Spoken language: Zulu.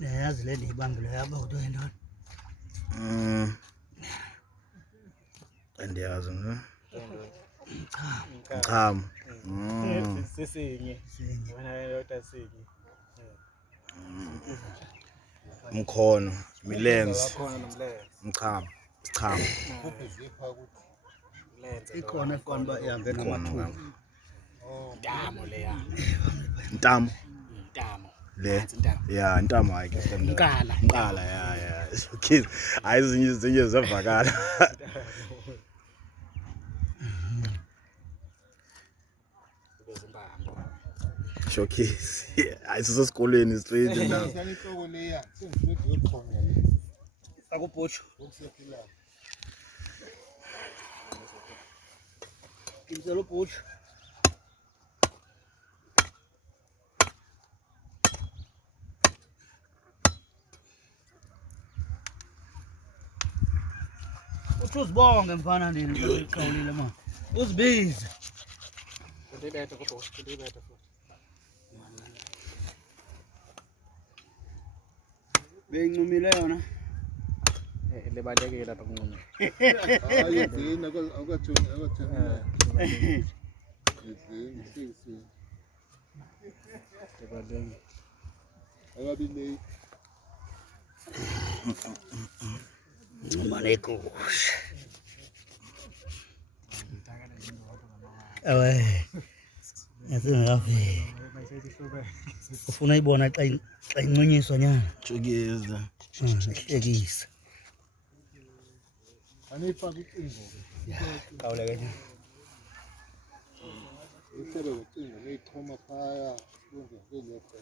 Yazi le ndiyibambile yaba uto yintoni? Andiyazi ne? Mchamo. Mchamo. Sisinye. Wena yodwa sinye. Umkhono, imilenze, Wakhona nomlenze. mchamo, sichamo. Ikhona efana uba ihambe namathumbu. Intamo leya. Intamo. Intamo. Le. Yeah, intamo hayi ke stand. Inkala yeah. Okay. Hayi izinye zevakala. Showcase. Hayi sisesikoleni straight na. Ihloko leya sengifuna ukuyokhona le. Akubhutsho. Kimsela ubhutsho. Uthi uzibonge mfana nini uxawulile manje. Uzibize. Ndibethe kubhosi, ndibethe futhi. Beyincumile yona. Libalekile lapha kunquma. Hayi yini akathuni. Yini sisi. Libalekile. Akabile. Manekush. Awe. Yasingafi. Ufuna ibona xa incunyiswa nyana. Showcase. Hlekisa. Anifaka ucingo ke. Kawuleke nje. Ihlelo ucingo leyixhoma phaya, kulungile ngeke